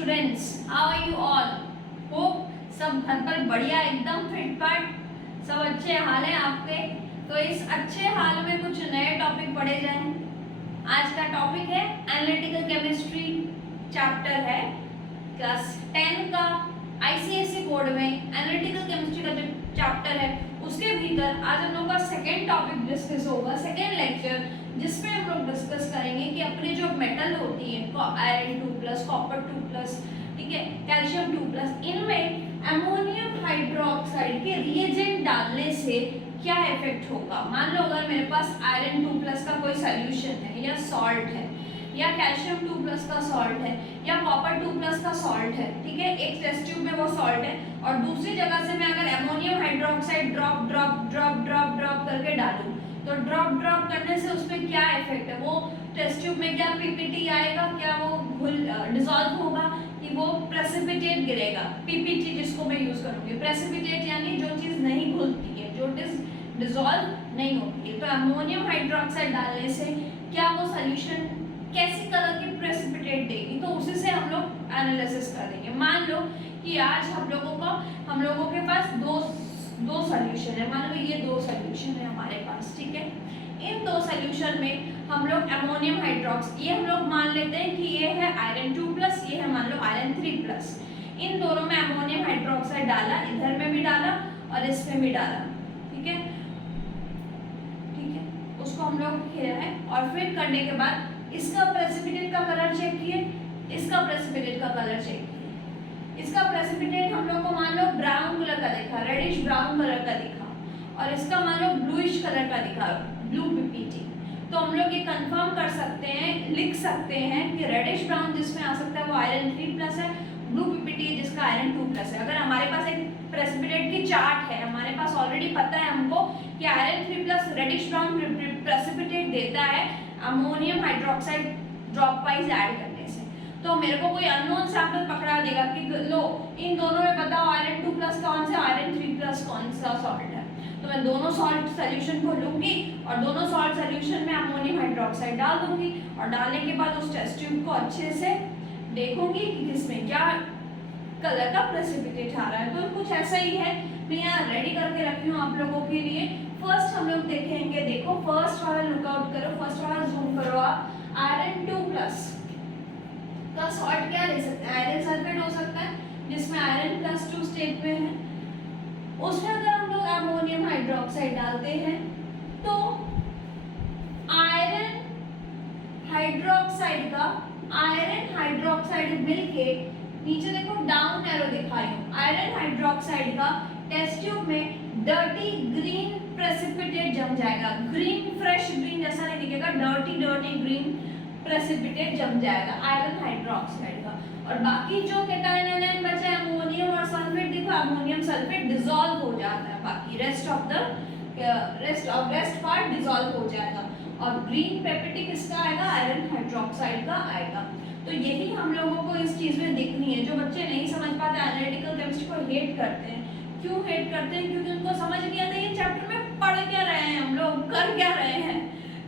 Students, how are you all? Hope सब घर पर बढ़िया, एकदम फिट फाट, सब अच्छे हाल है आपके। तो इस अच्छे हाल में कुछ नए टॉपिक पढ़े जाएं। आज का टॉपिक है एनालिटिकल केमिस्ट्री, चैप्टर है क्लास 10 का। आईसीएसई बोर्ड में एनालिटिकल केमिस्ट्री का जो चैप्टर है उसके भीतर आज हम लोग का सेकेंड टॉपिक डिस्कस होगा, सेकेंड लेक्चर, जिसमें हम लोग डिस्कस करेंगे कि अपने जो मेटल होती है आयरन 2+, कॉपर 2+, ठीक है, कैल्शियम 2+, इनमें अमोनियम हाइड्रोक्साइड के रिएजेंट डालने से क्या इफेक्ट होगा। मान लो अगर मेरे पास आयरन 2+ का कोई सोल्यूशन है या सॉल्ट है, या कैल्शियम 2+ का सॉल्ट है, या कॉपर 2+ का सॉल्ट है, ठीक है, एक टेस्ट ट्यूब में वो सॉल्ट है और दूसरी जगह से मैं अगर ammonium hydroxide drop drop drop drop drop करके डालूं, तो ड्रॉप ड्रॉप करने से उसमें क्या इफेक्ट है, वो टेस्ट ट्यूब में क्या पीपीटी आएगा, क्या वो घुल डिसॉल्व होगा कि वो प्रेसिपिटेट गिरेगा। पीपीटी जिसको मैं यूज करूंगी, प्रेसिपिटेट यानी जो चीज नहीं घुलती है, जो डिसॉल्व नहीं होती है। तो अमोनियम हाइड्रोक्साइड डालने से क्या वो सोल्यूशन कैसी कलर की प्रेसिपिटेट देगी, तो उसी से हम लोग एनालिसिस करेंगे। मान लो कि आज हम लोगों के पास दो सॉल्यूशन है, मान लो ये दो सॉल्यूशन है हमारे पास, ठीक है। इन दो सॉल्यूशन में हम लोग अमोनियम हाइड्रोक्स, ये हम लोग मान लेते हैं कि ये है आयरन 2+, ये है मान लो आयरन 3+। इन दोनों में अमोनियम हाइड्रोक्साइड डाला, इधर में भी डाला और इसमें भी डाला, ठीक है, ठीक है। उसको हम लोग किया है और फिर करने के बाद इसका प्रेसिपिटेट का कलर चेक किए, इसका प्रेसिपिटेट का कलर चेक किए। इसका प्रेसिपिटेट हम लोग को मान लो ब्राउन कलर का दिखा, रेडिश ब्राउन कलर का दिखा, और इसका मान लो ब्लूइश कलर का दिखा, ब्लू पीपीटी। तो हम लोग ये कंफर्म कर सकते हैं, लिख सकते हैं कि रेडिश ब्राउन जिसमें आ सकता है वो आयरन 3+ है, ब्लू पीपीटी जिसका आयरन 2+ है। अगर हमारे पास एक प्रेसिपिटेट की चार्ट है, हमारे पास ऑलरेडी पता है हमको कि आयरन 3+ रेडिश ब्राउन प्रेसिपिटेट देता है ammonium hydroxide drop wise add करने से, तो मेरे को कोई अननोन सैंपल पकड़ा देगा कि लो इन दोनों में बताओ आयरन 2+ कौन सा, आयरन 3+ कौन सा सॉल्ट है। तो मैं दोनों सॉल्ट सोल्यूशन को लूंगी और दोनों सॉल्ट सोल्यूशन में अमोनियम हाइड्रोक्साइड डाल दूंगी और डालने के बाद उस टेस्ट ट्यूब को अच्छे से देखूंगी कि किसमें क्या कलर का प्रेसिपिटेट आ रहा है। तो कुछ ऐसा ही है, मैं यहाँ रेडी करके रखी हूँ आप लोगों के लिए। फर्स्ट हम लोग देखेंगे, देखो फर्स्ट वाला लुकआउट करो, फर्स्ट वाला जूम करो आप। आयरन 2+ का सॉल्ट क्या ले सकते हैं, आयरन सल्फेट हो सकता है जिसमें आयरन +2 स्टेट में है। उसमें अगर हम लोग अमोनियम हाइड्रोक्साइड डालते हैं तो आयरन हाइड्रोक्साइड मिलके नीचे देखो डाउन एरो दिखाई हूं, आयरन हाइड्रोक्साइड का टेस्ट ट्यूब में डर्टी ग्रीन प्रेसिपिटेट जम जाएगा। ग्रीन फ्रेश ग्रीन जैसा नहीं दिखेगा, डर्टी ग्रीन प्रेसिपिटेट जम जाएगा आयरन हाइड्रोक्साइड का। और बाकी जो केटायन एनायन बचे अमोनियम और सल्फेट दिखा, अमोनियम सल्फेट डिसॉल्व हो जाता है, बाकी रेस्ट पार्ट डिसॉल्व हो जाएगा और ग्रीन पेपिटी किसका आएगा, आयरन हाइड्रोक्साइड का आएगा। तो यही हम लोगों को इस चीज में दिखनी है। जो बच्चे नहीं समझ पाते, एनालिटिकल केमिस्ट्री को हेट करते हैं, क्यों हेट करते हैं, क्योंकि उनको समझ नहीं आता ये चैप्टर में पढ़ क्या रहे हैं, हम लोग कर क्या रहे हैं।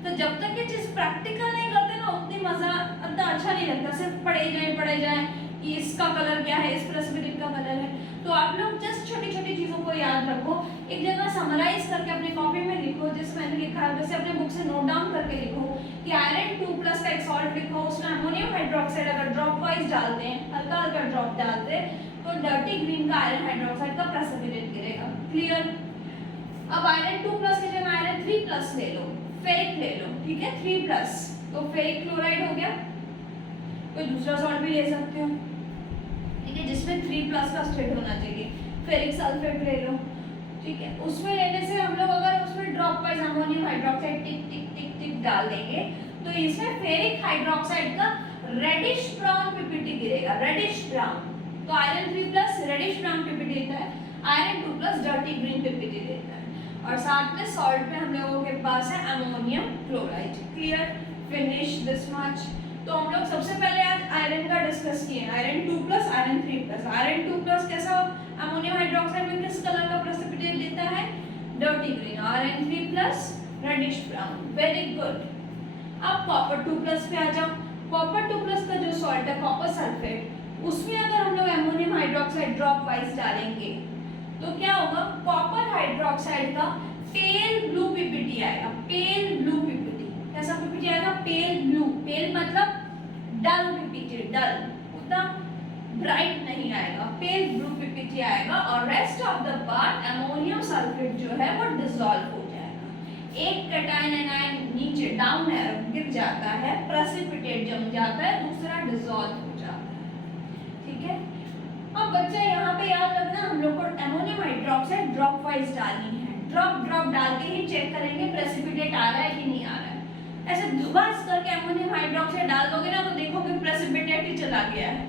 तो जब तक ये चीज प्रैक्टिकल नहीं करते ना उतनी मजा इतना अच्छा नहीं लगता, सिर्फ पढ़े जाए कि इसका कलर क्या है, इस प्रेसिपिटेट का कलर है। तो आप लोग जस्ट छोटी छोटी चीजों को याद रखो, एक जगह समराइज करके अपनी कॉपी में लिखो, जिसमें मैंने लिखा है वैसे अपने बुक से नोट डाउन करके लिखो कि आयरन 2+ का एक सॉल्ट लिखो, उसमें अमोनियम हाइड्रोक्साइड अगर ड्रॉप वाइज डालते हैं, हल्का हल्का ड्रॉप डालते हैं, तो डर्टी ग्रीन का आयरन हाइड्रोक्साइड का प्रेसिपिटेट गिरेगा। क्लियर? अब आयरन 2+ की जगह आयरन 3+ ले लो, फेरिक ले लो, ठीक है, 3+, तो फेरिक क्लोराइड हो गया। कोई दूसरा सॉल्ट भी ले सकते हो, ठीक है, जिसमें 3+ का स्टेट होना चाहिए। फेरिक सल्फेट ले लो, ठीक है। उसमें लेने से हम लोग अगर उसमें ड्रॉप वाइज अमोनियम हाइड्रोक्साइड टिक टिक टिक टिक डाल देंगे तो इसमें फेरिक हाइड्रोक्साइड का रेडिश ब्राउन पीपीटी गिरेगा, रेडिश ब्राउन। तो आयरन 3+ रेडिश ब्राउन पीपीटी देता है, आयरन 2+ डर्टी ग्रीन पीपीटी देता है, और साथ में सॉल्ट में हम लोगों के पास है ammonium chloride. Clear? Finish this much. तो हम लोग सबसे पहले आज आयरन का डिस्कस किए, आयरन 2+, आयरन 3+। आयरन 2+ कैसा अमोनियम हाइड्रोक्साइड में किस कलर का प्रेसिपिटेट देता है, dirty green. Iron 3+ reddish brown. Very good. अब कॉपर 2+ पे आ जाओ। कॉपर 2+ का जो सॉल्ट है कॉपर सल्फेट, उसमें अगर हम लोग अमोनियम हाइड्रोक्साइड ड्रॉप वाइज डालेंगे तो क्या होगा, कॉपर हाइड्रोक्साइड का पेल ब्लू पीपीटी आएगा। पेल ब्लू पीपीटी, कैसा पीपीटी आएगा, पेल ब्लू, पेल मतलब डल पीपीटी, डल, उतना ब्राइट नहीं आएगा, पेल ब्लू पीपीटी आएगा। और rest of the part ammonium sulphate जो है वो डिसॉल्व हो जाएगा। एक कैटायन एनायन नीचे डाउन एरो गिर जाता है, प्रेसिपिटेट जम जाता है, दूसरा डिसॉल्व हो जाता है। ठीक है, अब बच्चा यहाँ पे याद रखना, हम लोग को अमोनियम हाइड्रोक्साइड ड्रॉप वाइज डालनी है। ड्रॉप डाल के ही चेक करेंगे प्रेसिपिटेट आ रहा है कि नहीं आ रहा है। ऐसे बस करके अमोनियम हाइड्रोक्साइड डाल दोगे ना तो देखोगे प्रेसिपिटेट ही चला गया है,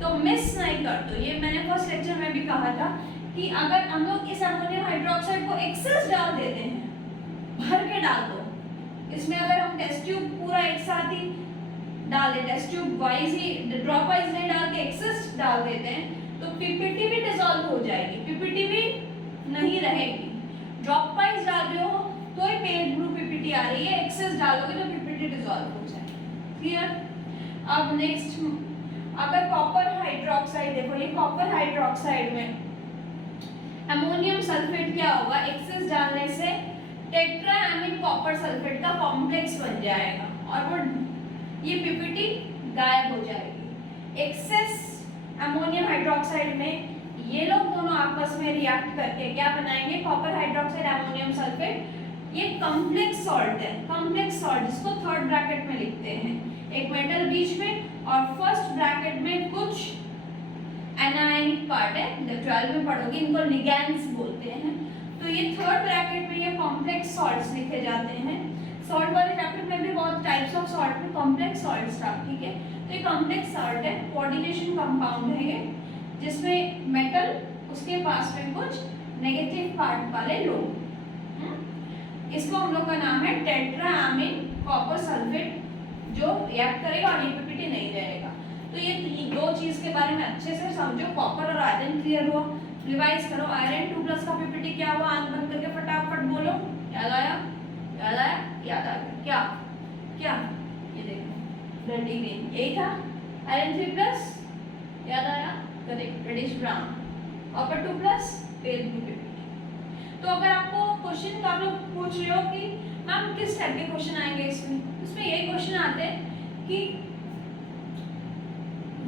तो मिस नहीं कर दो। ये मैंने फर्स्ट लेक्चर में भी कहा था कि अगर हम लोग इस अमोनियम हाइड्रोक्साइड को एक्सेस डाल देते हैं, भर के डाल दो, इसमें अगर हम टेस्ट ट्यूब पूरा एक साथ ही डाल देते, टेस्ट ट्यूब वाइज ही ड्रॉप वाइज नहीं डाल के एक्सेस डाल देते हैं तो पीपीटी भी डिसॉल्व हो जाएगी, पीपीटी भी नहीं रहेगी। ड्रॉप वाइज डाल रहे हो तो ही पेल ब्लू पीपीटी आ रही है, एक्सेस डालोगे तो पीपीटी डिसॉल्व हो जाएगी। क्लियर? अब नेक्स्ट, अगर कॉपर हाइड्रोक्साइड, देखो ये कॉपर हाइड्रोक्साइड में अमोनियम सल्फेट क्या होगा, एक्सेस डालने से टेट्राएमिन कॉपर सल्फेट का कॉम्प्लेक्स बन जाएगा और वो ये पीपीटी गायब हो जाएगी। एक्सेस अमोनियम हाइड्रोक्साइड में ये लोग दोनों आपस में रिएक्ट करके क्या बनाएंगे, कॉपर हाइड्रोक्साइड अमोनियम सल्फेट, ये कॉम्प्लेक्स सॉल्ट है, कॉम्प्लेक्स सॉल्ट जिसको थर्ड ब्रैकेट में लिखते हैं, एक मेटल बीच में और फर्स्ट ब्रैकेट में कुछ एनायनिक पार्ट है, 12 में पढ़ोगे, इनको लिगैंड्स बोलते हैं। तो ये थर्ड ब्रैकेट में ये कॉम्प्लेक्स सॉल्ट्स लिखे जाते हैं। सॉल्ट वाले ब्रैकेट में भी बहुत टाइप्स ऑफ सॉल्ट में कॉम्प्लेक्स सॉल्ट्स था, ठीक है। तो ये कॉम्प्लेक्स सॉल्ट है, कोऑर्डिनेशन कंपाउंड है ये, जिसमें मेटल, उसके पास में कुछ नेगेटिव पार्ट वाले लोग, इसको हम लोग का नाम है टेट्राएमिन कॉपर सल्फेट, जो रिएक्ट करेगा और पीपीटी नहीं रहेगा। तो ये दो चीज के बारे में अच्छे से समझो, कॉपर और आयरन क्लियर हुआ, रिवाइज करो। आयरन 2+ का पीपीटी क्या हुआ, आंख बंद करके फटाफट बोलो, याद आया, याद आया, याद आ गया, क्या क्या, ये देखो रेडी ग्रीन, यही था आयरन 3+, याद आया, correct, reddish brown, copper 2+, pale blue PPT. तो अगर आपको क्वेश्चन का आप लोग पूछ रहे हो कि मैम किस टाइप के क्वेश्चन आएंगे इसमें यही क्वेश्चन आते हैं कि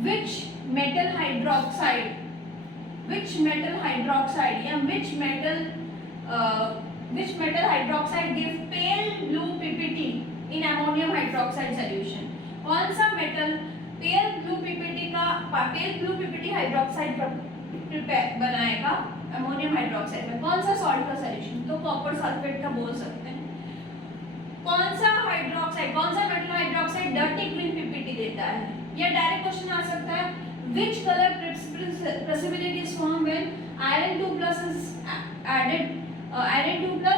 which metal hydroxide या which metal hydroxide give pale blue PPT in ammonium hydroxide solution। कौन सा मेटल पेल ब्लू पीपीटी हाइड्रोक्साइड बनाएगा अमोनियम हाइड्रोक्साइड में, कौन सा सॉल्ट का सॉल्यूशन, तो कॉपर सल्फेट का बोल सकते हैं। कौन सा हाइड्रोक्साइड, कौन सा metal hydroxide dirty green PPT देता है, या डायरेक्ट क्वेश्चन आ सकता है which color precipitate is formed when iron 2+ is added, iron 2+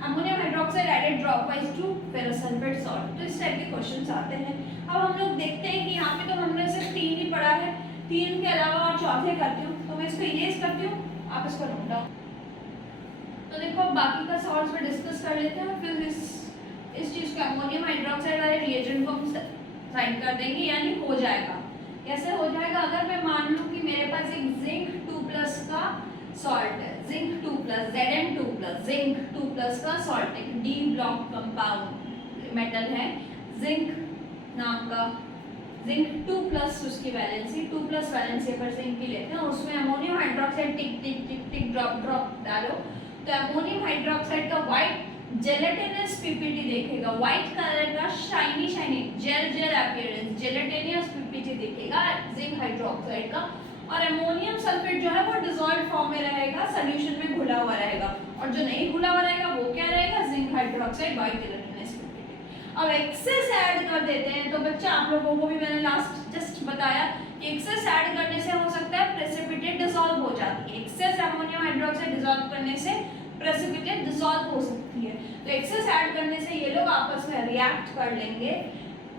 ammonium hydroxide added dropwise to ferrous sulfate salt। तो इस टाइप के क्वेश्चंस आते हैं। अब हम लोग देखते हैं कि यहाँ पे तो हमने सिर्फ 3 ही पढ़ा है, 3 के अलावा और चौथे करती हूँ, तो मैं इसको इरेज करती हूँ, आप इसको नोट डाउन। तो देखो बाकी का सॉल्ट्स में डिस्कस कर लेते हैं, फिर इस चीज को अमोनियम हाइड्रोक्साइड वाले रिएजेंट को हम साइड कर देंगे, यानी हो जाएगा। कैसे हो जाएगा, अगर मैं मान लूं कि मेरे पास एक जिंक 2+ का सॉल्ट है, जिंक 2+, Zn2+, जिंक 2+ का सॉल्ट, एक डी ब्लॉक कंपाउंड मेटल है, जिंक नाम का, जिंक 2+ उसकी वैलेंसी, 2+ वैलेंसी पर जिंक की लेते हैं, उसमें अमोनियम हाइड्रोक्साइड टिक टिक टिक टिक ड्रॉप डालो, तो अमोनियम हाइड्रोक्साइड का व्हाइट जेलेटिनस पीपीटी देखेगा, व्हाइट कलर का shiny jail appearance, gelatinous PPT दिखेगा जिंक हाइड्रोक्साइड का। और अमोनियम सल्फेट जो है वो डिसॉल्व फॉर्म में रहेगा, सॉल्यूशन में घुला हुआ रहेगा, और जो नहीं घुला हुआ रहेगा वो क्या रहेगा, zinc hydroxide white gelatinous PPT. अब एक्सेस ऐड कर देते हैं, तो बच्चा आप लोगों को भी मैंने लास्ट जस्ट बताया कि एक्सेस ऐड करने से हो सकता है प्रेसिपिटेट डिसॉल्व हो जाती है, एक्सेस अमोनियम हाइड्रोक्साइड डिसॉल्व करने से प्रेसिपिटेट डिसॉल्व हो सकती है। तो एक्सेस ऐड करने से ये लोग आपस में रिएक्ट कर लेंगे,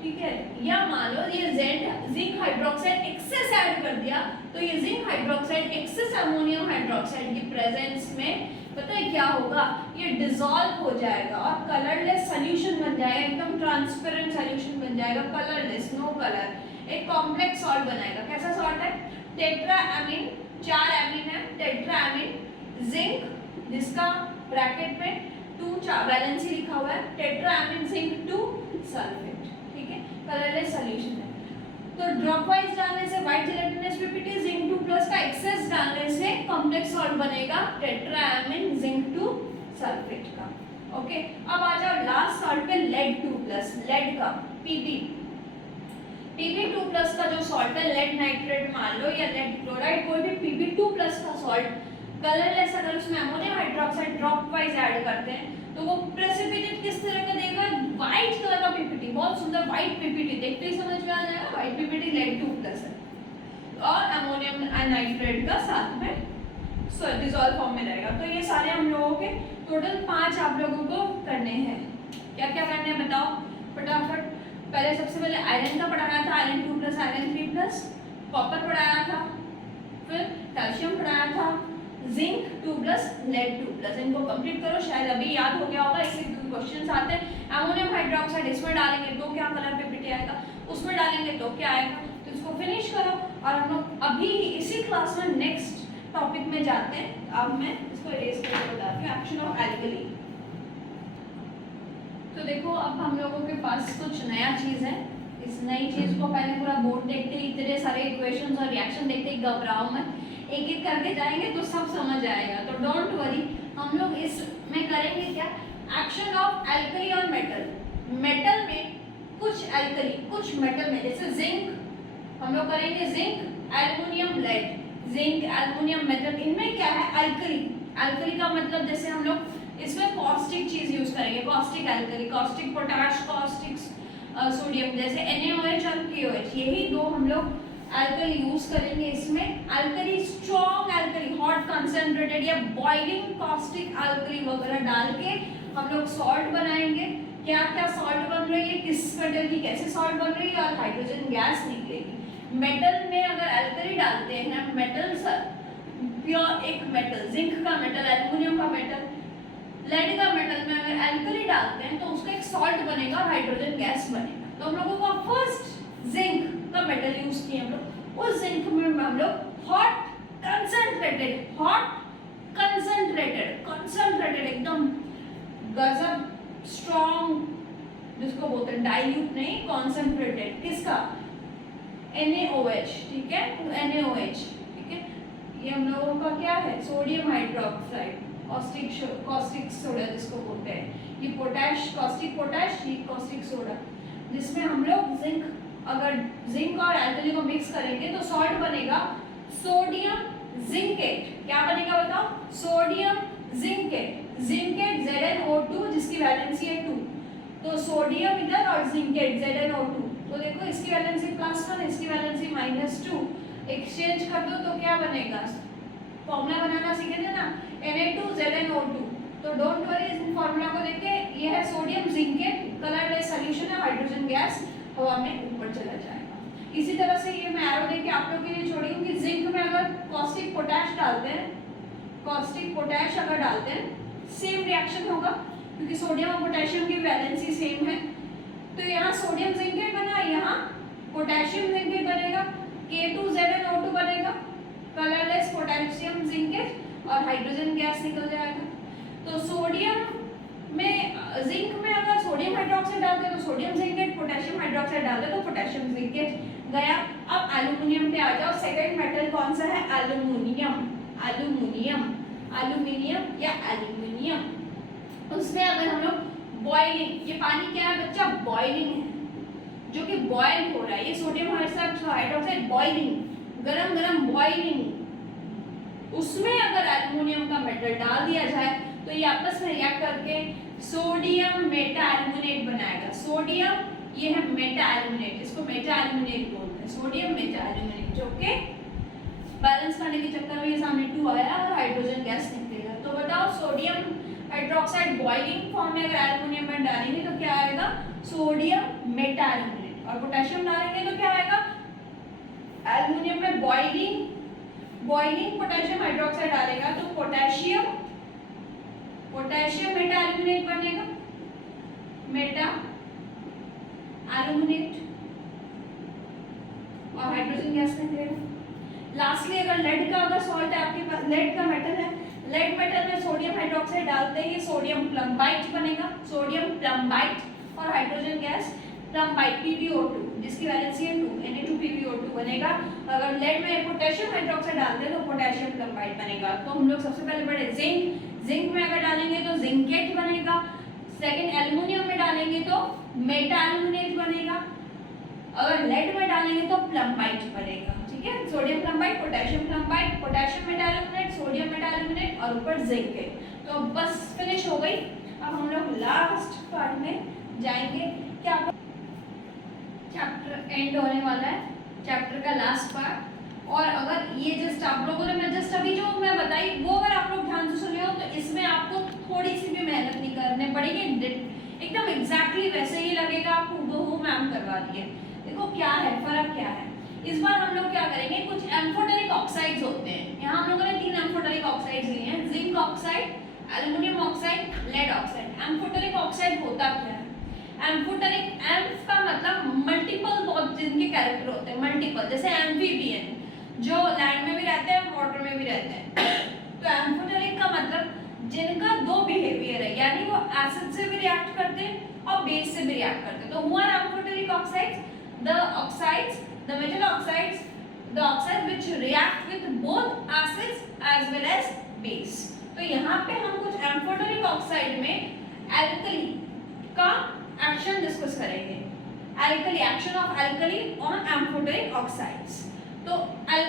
ठीक है। या मान लो ये जिंक हाइड्रोक्साइड एक्सेस ऐड कर दिया, तो ये zinc hydroxide excess ammonium hydroxide की प्रेजेंस में पता है क्या होगा, ये डिसॉल्व हो जाएगा और कलरलेस सॉल्यूशन बन जाएगा, एकदम ट्रांसपेरेंट सॉल्यूशन बन जाएगा, कलरलेस, नो कलर, एक कॉम्प्लेक्स सॉल्ट बनाएगा। कैसा सॉल्ट है, टेट्राएमीन, 4 एमीन है, टेट्राएमीन, जिंक जिसका ब्रैकेट में 2 वैलेंसी लिखा हुआ है, टेट्राएमीन जिंक 2 सल्फेट, ठीक है, कलरलेस सॉल्यूशन है। तो ड्रॉप वाइज डालने से white gelatinous PPT, zinc 2 plus का एक्सेस डालने से कॉम्प्लेक्स सॉल्ट बनेगा टेट्राएमीन जिंक 2 सल्फेट का। ओके, अब आ जाओ लास्ट सॉल्ट पे, लेड 2 प्लस, लेड का Pb2 प्लस का जो सॉल्ट है, लेड नाइट्रेट मान लो या लेड क्लोराइड, कोई भी Pb2 प्लस का सॉल्ट कलरलेस, अगर उसमें ammonium hydroxide drop wise add करते हैं तो वो प्रेसिपिटेट किस तरह का देगा, व्हाइट कलर का पीपीटी, बहुत सुंदर व्हाइट पीपीटी, देखते ही समझ में आ जाएगा व्हाइट पीपीटी लेड 2 प्लस है, और अमोनियम नाइट्रेट का साथ में डिसॉल्व फॉर्म में रहेगा। तो ये सारे हम लोगों के टोटल 5 आप लोगों को करने हैं। क्या क्या करने हैं बताओ फटाफट। पहले सबसे पहले आयरन का पढ़ाया था, iron 2 plus iron 3 plus, copper पढ़ाया था, फिर कैल्शियम पढ़ाया था, जिंक 2 प्लस, लेड 2 प्लस। इनको कंप्लीट करो, शायद अभी याद हो गया होगा, इससे क्वेश्चंस आते हैं। अमोनियम हाइड्रोक्साइड इसमें डालेंगे तो क्या कलर पीपीटी आएगा, उसमें डालेंगे तो क्या आएगा, तो इसको फिनिश करो। और हम लोग अभी इसी क्लास में नेक्स्ट टॉपिक में जाते हैं। अब मैं इसको इरेज करके बताती हूँ, एक्शन ऑफ एल्कली। तो देखो अब हम लोगों के पास कुछ नया चीज है, इस नई चीज को पहले पूरा बोर्ड देखते ही, इतने सारे इक्वेशंस और रिएक्शन देखते ही घबराओ मत, एक एक करके जाएंगे तो सब समझ आएगा, तो डोंट वरी। हम लोग इसमें करेंगे क्या, एक्शन ऑफ एल्कली और मेटल। मेटल में कुछ एल्कली, कुछ मेटल में, जैसे जिंक हम लोग करेंगे zinc, aluminium, lead, zinc, aluminium, metal, इनमें क्या है एल्कली। एल्कली का मतलब जैसे हम लोग इसमें कॉस्टिक चीज यूज करेंगे, caustic alkali, caustic potash, caustic sodium, जैसे NaOH और KOH, यही दो हम लोग एल्कली यूज करेंगे इसमें। Alkali strong alkali, hot concentrated या बॉइलिंग कॉस्टिक एल्कली वगैरह डाल के हम लोग सॉल्ट बनाएंगे। क्या क्या सॉल्ट बन रही है, किस मेटल की कैसे सॉल्ट बन रही है, और हाइड्रोजन गैस निकलेगी। मेटल में अगर एल्कली डालते हैं, मेटल प्योर एक मेटल, जिंक का मेटल, एल्युमिनियम का मेटल, लेड का मेटल में अगर एल्कली डालते हैं तो उसका एक सॉल्ट बनेगा, हाइड्रोजन गैस बनेगा। तो हम लोगों को फर्स्ट जिंक का मेटल यूज किए हम लोग, उस जिंक में हम लोग हॉट कंसंट्रेटेड एकदम गजब स्ट्रॉन्ग, जिसको बोलते हैं डाइल्यूट नहीं, कॉन्सेंट्रेटेड, किसका, NaOH, ठीक है, NaOH, ठीक है, ये हम लोगों का क्या है, सोडियम हाइड्रोक्साइड, कॉस्टिक सोडा जिसको बोलते हैं, ये पोटैश, कॉस्टिक पोटैश, ये कॉस्टिक सोडा, जिसमें हम लोग जिंक, अगर जिंक और एल्कली को मिक्स करेंगे तो सॉल्ट बनेगा सोडियम जिंकेट। क्या बनेगा बताओ, सोडियम जिंकेट, जिंकेट ZnO2 जिसकी वैलेंसी है 2, तो सोडियम इधर और जिंकेट ZnO2, तो देखो इसकी वैलेंसी +1, इसकी वैलेंसी -2, एक्सचेंज कर दो तो क्या बनेगा, फॉर्मूला बनाना सीखे थे ना, Na2ZnO2। तो डोंट वरी, इस फॉर्मूला को देख के, ये है सोडियम जिंकेट, कलरलेस सॉल्यूशन है, हाइड्रोजन गैस हवा में ऊपर चला जाएगा। इसी तरह से ये मैं एरो देके आप लोगों के लिए छोड़ी हूँ कि जिंक में अगर कॉस्टिक पोटैश डालते हैं, कॉस्टिक पोटैश अगर डालते हैं, सेम रिएक्शन होगा क्योंकि सोडियम और पोटेशियम की वैलेंसी सेम है। तो यहाँ सोडियम जिंकेट बना, यहाँ पोटेशियम जिंकेट बनेगा, K2ZnO2 बनेगा, कलरलेस पोटेशियम जिंकेट, और हाइड्रोजन गैस निकल जाएगा। तो सोडियम में, जिंक में अगर सोडियम हाइड्रोक्साइड डालते हैं तो सोडियम जिंकेट, पोटेशियम हाइड्रोक्साइड डालते हैं तो पोटेशियम जिंकेट गया। अब एल्युमिनियम पे आ जाओ, सेकंड मेटल कौन सा है, एल्युमिनियम, एल्युमिनियम या एल्युमिनियम। उसमें अगर हम लोग बॉइलिंग, ये पानी क्या है बच्चा, बॉइलिंग है, जो कि बॉयल हो रहा है, ये सोडियम हाइड्रोक्साइड बॉइलिंग, गरम गरम बॉइलिंग, उसमें अगर एल्युमिनियम का मेटल डाल दिया जाए तो ये आपस में रिएक्ट करके सोडियम मेटा एल्युमिनेट बनाएगा। सोडियम, ये है मेटा एल्युमिनेट, इसको मेटा एल्युमिनेट बोलते हैं, sodium Meta aluminate, okay. Balance करने के चक्कर में ये सामने 2 आया और हाइड्रोजन गैस निकलेगा। तो बताओ सोडियम हाइड्रोक्साइड बॉइलिंग फॉर्म में अगर एल्युमिनियम में डालेंगे तो क्या आएगा, सोडियम मेटा एल्युमिनेट, और पोटेशियम डालेंगे तो क्या आएगा, एल्युमिनियम में बॉइलिंग पोटेशियम हाइड्रोक्साइड डालेगा तो पोटेशियम मेटा एल्युमिनेट बनेगा, मेटा एल्युमिनेट, और हाइड्रोजन गैस निकलेगा। लास्टली अगर लेड का अगर सॉल्ट है आपके पास, लेड का मेटल है, लेड मेटल में सोडियम हाइड्रोक्साइड डालते ही सोडियम प्लम्बाइट बनेगा, सोडियम प्लम्बाइट, और हाइड्रोजन गैस प्लम्बाइट PbO2 जिसकी वैलेंसी है 2, Na2PbO2 बनेगा। अगर लेड में पोटेशियम हाइड्रोक्साइड डालते हैं तो पोटेशियम प्लम्बाइट बनेगा। तो हम लोग सबसे पहले पढ़े जिंक, जिंक में अगर डालेंगे तो जिंकेट बनेगा। सेकंड एल्युमिनियम में डालेंगे तो मेटाल्युमिनेट बनेगा। अगर लेड में डालेंगे तो प्लम्बाइट बनेगा। ठीक है, सोडियम प्लम्बाइट, पोटेशियम प्लम्बाइट, पोटेशियम मेटाल्युमिनेट, सोडियम मेटाल्युमिनेट और ऊपर जिंक है। तो बस फिनिश हो गई। अब हम लोग लास्ट पार्ट में जाएंगे। क्या चैप्टर एंड होने वाला है, चैप्टर का लास्ट पार्ट। और अगर ये जस्ट आप लोगों ने मैं जस्ट अभी जो मैं बताई वो अगर आप लोग ध्यान से सुने हो तो इसमें आपको थोड़ी सी भी मेहनत नहीं करनी पड़ेगी, एकदम एग्जैक्टली वैसे ही लगेगा आपको हूबहू मैम करवा दिए। देखो क्या है फर्क, क्या है इस बार हम लोग क्या करेंगे, कुछ एम्फोटेरिक ऑक्साइड्स होते हैं। यहाँ हम लोगों ने 3 एम्फोटेरिक ऑक्साइड्स लिए हैं, zinc oxide, aluminium oxide, lead oxide. Amphoteric oxide होता क्या है? एम्फोटेरिक, एम्फ का मतलब मल्टीपल, बहुत जिनके कैरेक्टर होते हैं मल्टीपल, जैसे एम्फीबियन जो लैंड में भी रहते हैं वाटर में भी रहते हैं। तो एम्फोटेरिक का मतलब जिनका 2 बिहेवियर है, यानी वो एसिड से भी रिएक्ट करते हैं और बेस से भी रिएक्ट करते हैं। तो who are amphoteric oxides? The oxides, the metal oxides, the oxides which react with both acids as well as base। तो यहाँ पे हम कुछ एम्फोटेरिक ऑक्साइड में एल्कली का एक्शन डिस्कस करेंगे, alkali, action of alkali on amphoteric oxides. तो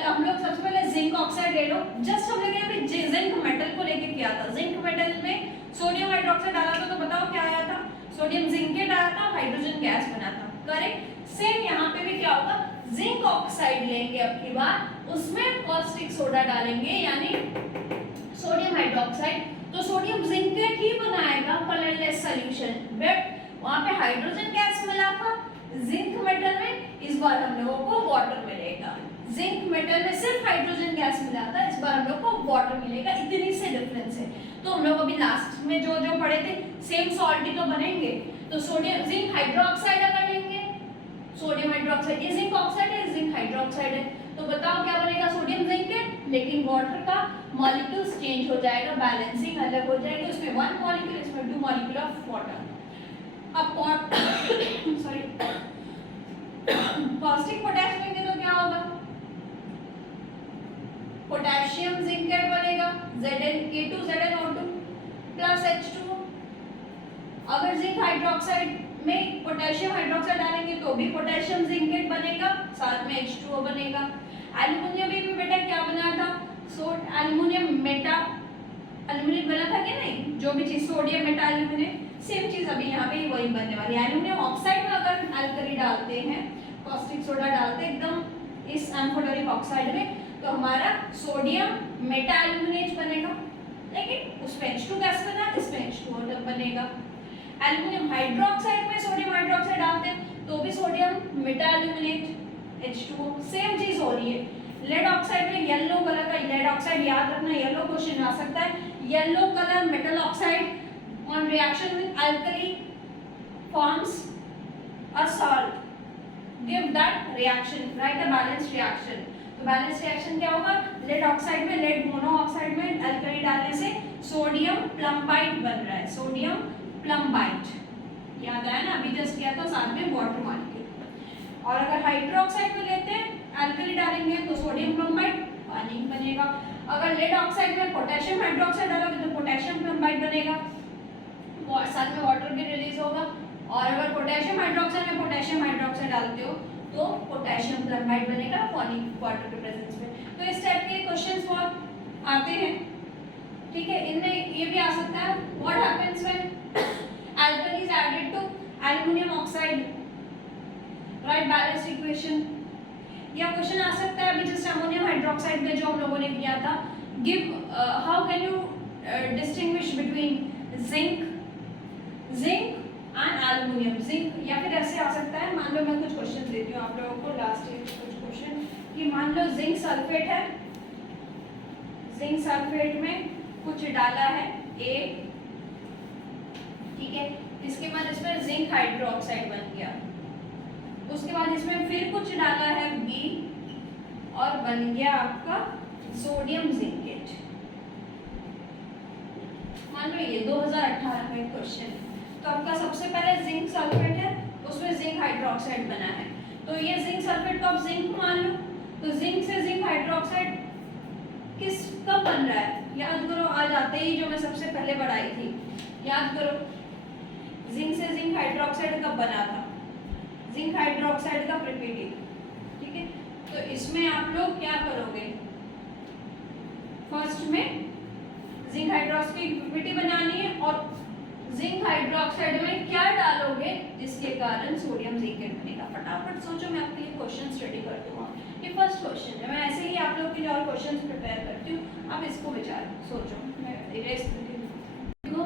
हम लोग सबसे पहले जिंक ऑक्साइड ले लो। जस्ट हम लोग यहाँ पे जिंक मेटल को लेके किया था। जिंक मेटल में सोडियम हाइड्रोक्साइड डाला था, तो बताओ क्या आया था? सोडियम जिंकेट आया था, हाइड्रोजन गैस बना था, करेक्ट। सेम यहाँ पे भी क्या होगा, जिंक ऑक्साइड लेंगे अब की बार, उसमें कॉस्टिक सोडा डालेंगे यानी सोडियम हाइड्रोक्साइड, तो सोडियम जिंकेट ही बनाएगा कलरलेस सॉल्यूशन। बट वहां पे हाइड्रोजन गैस मिला था जिंक मेटल में, इस बार हम लोगों को वाटर मिलेगा। जिंक मेटल में सिर्फ हाइड्रोजन गैस मिला था, इस बार हम लोग को वाटर मिलेगा। इतनी से डिफरेंस है। तो हम लोग अभी लास्ट में जो जो पढ़े थे सेम सॉल्ट ही तो बनेंगे। तो सोडियम जिंक हाइड्रोक्साइड अगर लेंगे, सोडियम हाइड्रोक्साइड, ये जिंक ऑक्साइड है, जिंक हाइड्रोक्साइड है, तो बताओ क्या बनेगा? सोडियम जिंकेट, लेकिन वाटर का मॉलिक्यूल्स चेंज हो जाएगा, बैलेंसिंग अलग हो जाएगा, इसमें 1 मॉलिक्यूल, इसमें 2 मॉलिक्यूल ऑफ वाटर। अब सॉरी कॉस्टिक पोटेशियम लेंगे तो क्या होगा? पोटेशियम जिंकेट बनेगा, Zn(K2ZnO2) प्लस H2O। अगर जिंक हाइड्रोक्साइड में पोटेशियम हाइड्रोक्साइड डालेंगे तो भी पोटेशियम जिंकेट बनेगा, साथ में H2O बनेगा। एल्युमिनियम में भी बेटा क्या बना था? एल्युमिनियम मेटा एल्युमिनेट बना था कि नहीं? जो भी चीज सोडियम मेटा एल्युमिनेट, सेम चीज अभी यहाँ पे वही बनने वाली है। एल्युमिनियम ऑक्साइड में अगर एल्कली डालते हैं, कॉस्टिक सोडा डालते हैं एकदम इस एम्फोटेरिक ऑक्साइड में, तो हमारा सोडियम मेटा एल्युमिनेट बनेगा, लेकिन उसमें H2 गैस बना, इसमें H2O बनेगा। एल्युमिनियम हाइड्रोक्साइड में सोडियम हाइड्रोक्साइड डालते हैं तो भी sodium Meta aluminate, H2O, same चीज हो रही है। लेड ऑक्साइड में येलो कलर का, लेड ऑक्साइड याद रखना, येलो क्वेश्चन आ सकता है। Yellow colour metal oxide on reaction with alkali forms a salt, give that reaction, right a balance reaction. तो बैलेंस रिएक्शन क्या होगा? लेड ऑक्साइड में, लेड मोनोऑक्साइड में अल्कली डालने से सोडियम प्लम्बाइट बन रहा है, सोडियम प्लम्बाइट, याद आया ना? अभी जस्ट किया था, साथ में वाटर मॉलिक्यूल। और अगर हाइड्रोक्साइड में लेते हैं, अल्कली डालेंगे तो सोडियम प्लम्बाइट, पानी बनेगा। अगर लेड ऑक्साइड में पोटेशियम हाइड्रोक्साइड डालोगे तो पोटेशियम प्लम्बाइट बनेगा, साथ में वाटर भी रिलीज होगा। और अगर पोटेशियम हाइड्रोक्साइड में पोटेशियम हाइड्रोक्साइड डालते हो तो पोटेशियम प्लम्बाइट बनेगा पानी वाटर के प्रेजेंस में। तो इस टाइप के क्वेश्चंस बहुत आते हैं, ठीक है। इनमें ये भी आ सकता है, what happens when alkali is added to aluminum oxide, right, balance equation। या क्वेश्चन आ सकता है अभी जस्ट अमोनियम हाइड्रोक्साइड में जो हम लोगों ने किया था, give how can you distinguish between zinc and aluminium, zinc. या फिर ऐसे आ सकता है, मान लो मैं कुछ क्वेश्चन देती हूँ आप लोगों को, लास्ट ईयर कुछ क्वेश्चन, कि मान लो जिंक सल्फेट है, जिंक सल्फेट में कुछ डाला है A, ठीक है, इसके बाद इसमें जिंक हाइड्रोक्साइड बन गया, उसके बाद इसमें फिर कुछ डाला है B, और बन गया आपका सोडियम जिंकेट। मान लो ये 2018 में क्वेश्चन है। तो आपका सबसे पहले जिंक सल्फेट है, उसमें जिंक हाइड्रोक्साइड बना है, तो ये जिंक सल्फेट को आप जिंक मान लो। तो जिंक से जिंक हाइड्रोक्साइड किस कब बन रहा है, याद करो, आज आते ही जो मैं सबसे पहले बढ़ाई थी, याद करो, जिंक से जिंक हाइड्रोक्साइड कब बना था, जिंक हाइड्रोक्साइड का प्रिपीटिव, ठीक है। तो इसमें आप लोग क्या करोगे, फर्स्ट में जिंक हाइड्रोक्साइड की प्रिपीटिव बनानी है और जिंक हाइड्रोक्साइड में क्या डालोगे जिसके कारण सोडियम जिंकेट बनेगा। फटाफट सोचो, मैं आपके लिए क्वेश्चन रेडी कर दूंगा। ये फर्स्ट क्वेश्चन है, मैं ऐसे ही आप लोग के लिए और क्वेश्चंस प्रिपेयर करती हूँ, आप इसको विचार सोचो। मैं इरेज करती हूँ, देखो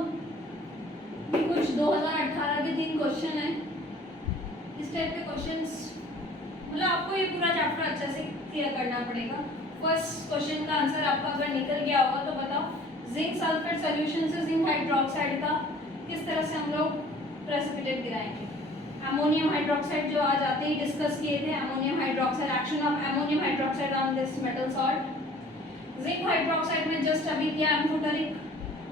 ये कुछ 2018 के 3 क्वेश्चन है, इस टाइप के क्वेश्चंस, मतलब आपको ये पूरा चैप्टर अच्छे से क्लियर करना पड़ेगा। फर्स्ट क्वेश्चन का आंसर आपका अगर निकल गया होगा तो बताओ, जिंक सल्फेट सॉल्यूशन से जिंक हाइड्रोक्साइड का किस तरह से हम लोग प्रेसिपिटेट गिराएंगे। अमोनियम हाइड्रोक्साइड जो आज आते ही डिस्कस किए थे, ammonium hydroxide, action of ammonium hydroxide on this metal salt. Zinc hydroxide में जस्ट अभी क्या एम्फोटेरिक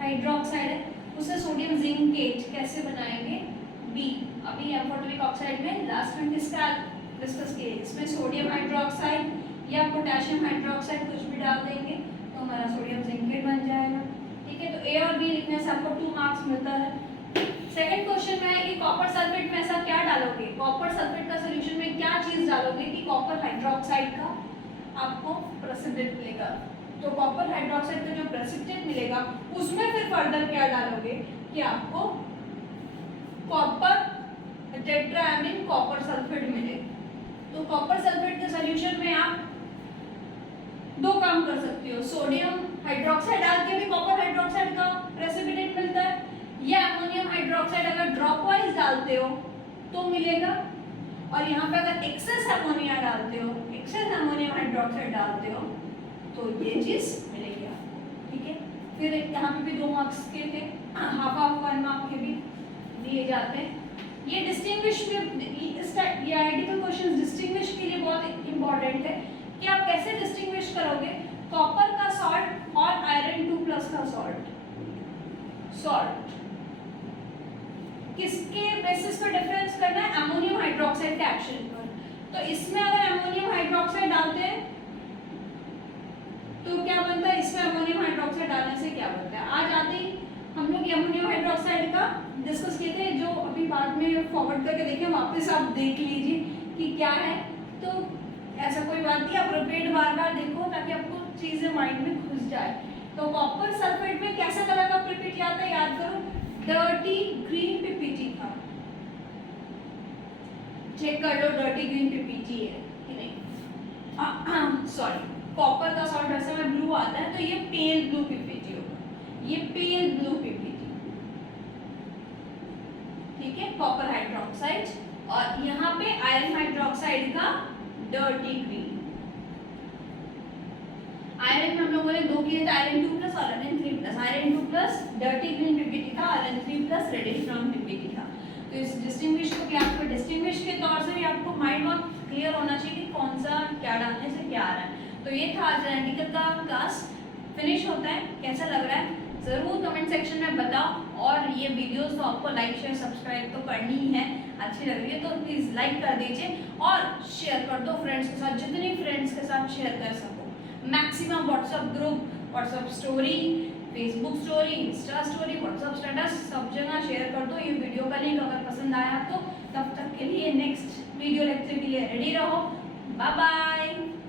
हाइड्रोक्साइड है, उसे सोडियम जिंकेट कैसे बनाएंगे, बी। अभी एम्फोटेरिक ऑक्साइड में लास्ट में किसका डिस्कस किए, इसमें सोडियम हाइड्रोक्साइड या पोटेशियम हाइड्रोक्साइड कुछ भी डाल देंगे तो हमारा सोडियम जिंकेट बन जाएगा, ठीक है। तो ए और बी लिखने से आपको 2 मार्क्स मिलता है। सेकंड क्वेश्चन में है कि कॉपर सल्फेट में ऐसा क्या डालोगे, कॉपर सल्फेट का सॉल्यूशन में क्या चीज डालोगे कि कॉपर हाइड्रोक्साइड का आपको प्रेसिपिटेट मिलेगा। तो कॉपर हाइड्रोक्साइड का जो प्रेसिपिटेट मिलेगा उसमें फिर फर्दर क्या डालोगे कि आपको कॉपर टेट्राएमिन कॉपर सल्फेट मिले। तो कॉपर सल्फेट के सॉल्यूशन में आप 2 काम कर सकते हो, सोडियम हाइड्रोक्साइड डाल के भी कॉपर हाइड्रोक्साइड का प्रेसिपिटेट मिलता है, या अमोनियम हाइड्रोक्साइड अगर ड्रॉप वाइज डालते हो तो मिलेगा, और यहाँ पे अगर एक्सेस अमोनिया डालते हो, एक्सेस अमोनियम हाइड्रोक्साइड डालते हो तो ये चीज मिलेगी आपको, ठीक है। फिर यहाँ पे भी 2 मार्क्स के थे, हाफ 1 मार्क के भी दिए जाते हैं। ये डिस्टिंग्विश में ये आइडेंटिकल क्वेश्चंस डिस्टिंग्विश के लिए बहुत इंपॉर्टेंट है कि आप कैसे डिस्टिंग्विश करोगे कॉपर का सॉल्ट और आयरन 2+ का सॉल्ट किसके बेसिस पर डिफरेंस करना है, अमोनियम हाइड्रोक्साइड के एक्शन पर। तो इसमें अगर अमोनियम हाइड्रोक्साइड डालते हैं तो क्या बनता है, इसमें अमोनियम हाइड्रोक्साइड डालने से क्या बनता है, आज आते ही हम लोग अमोनियम हाइड्रोक्साइड का डिस्कस किए थे, जो अभी बाद में फॉरवर्ड करके देखें, वापस आप देख लीजिए कि क्या है। तो ऐसा कोई बात नहीं, आप रिपीट बार देखो ताकि आपको चीजें माइंड में घुस जाए। तो कॉपर सल्फेट में कैसा कलर का पीपीटी आता है, याद करो, डर्टी ग्रीन पीपीटी था, चेक कर लो डर्टी ग्रीन पीपीटी है कि नहीं, सॉरी कॉपर का सॉल्ट वैसे में ब्लू आता है तो ये पेल ब्लू पीपीटी होगा, ये पेल ब्लू पीपीटी, ठीक है, कॉपर हाइड्रोक्साइड, और यहाँ पे आयरन हाइड्रोक्साइड का डर्टी ग्रीन। आयरन में हम लोगों ने 2 किए थे, आयरन 2+ और iron 3+, iron 2+ dirty green PPT था, आयरन 3+ रेडिश ब्राउन पीपीटी था। तो इस डिस्टिंग्विश को क्या आपको डिस्टिंग्विश के तौर से भी आपको माइंड बहुत क्लियर होना चाहिए कि कौन सा क्या डालने से क्या आ रहा है। तो ये था आज आइडेंटिकल का क्लास, फिनिश होता है, कैसा लग रहा है ज़रूर कमेंट सेक्शन में बताओ, और ये वीडियोस तो आपको लाइक शेयर सब्सक्राइब तो करनी ही है, अच्छी लग रही है तो प्लीज़ लाइक कर दीजिए और शेयर कर दो फ्रेंड्स के साथ, जितनी फ्रेंड्स के साथ शेयर कर सको, maximum WhatsApp group, WhatsApp story, Facebook story, Insta story, WhatsApp status, सब जगह शेयर कर दो ये वीडियो का लिंक। अगर पसंद आया तो तब तक के लिए नेक्स्ट वीडियो लेक्चर के लिए रेडी रहो। Bye bye.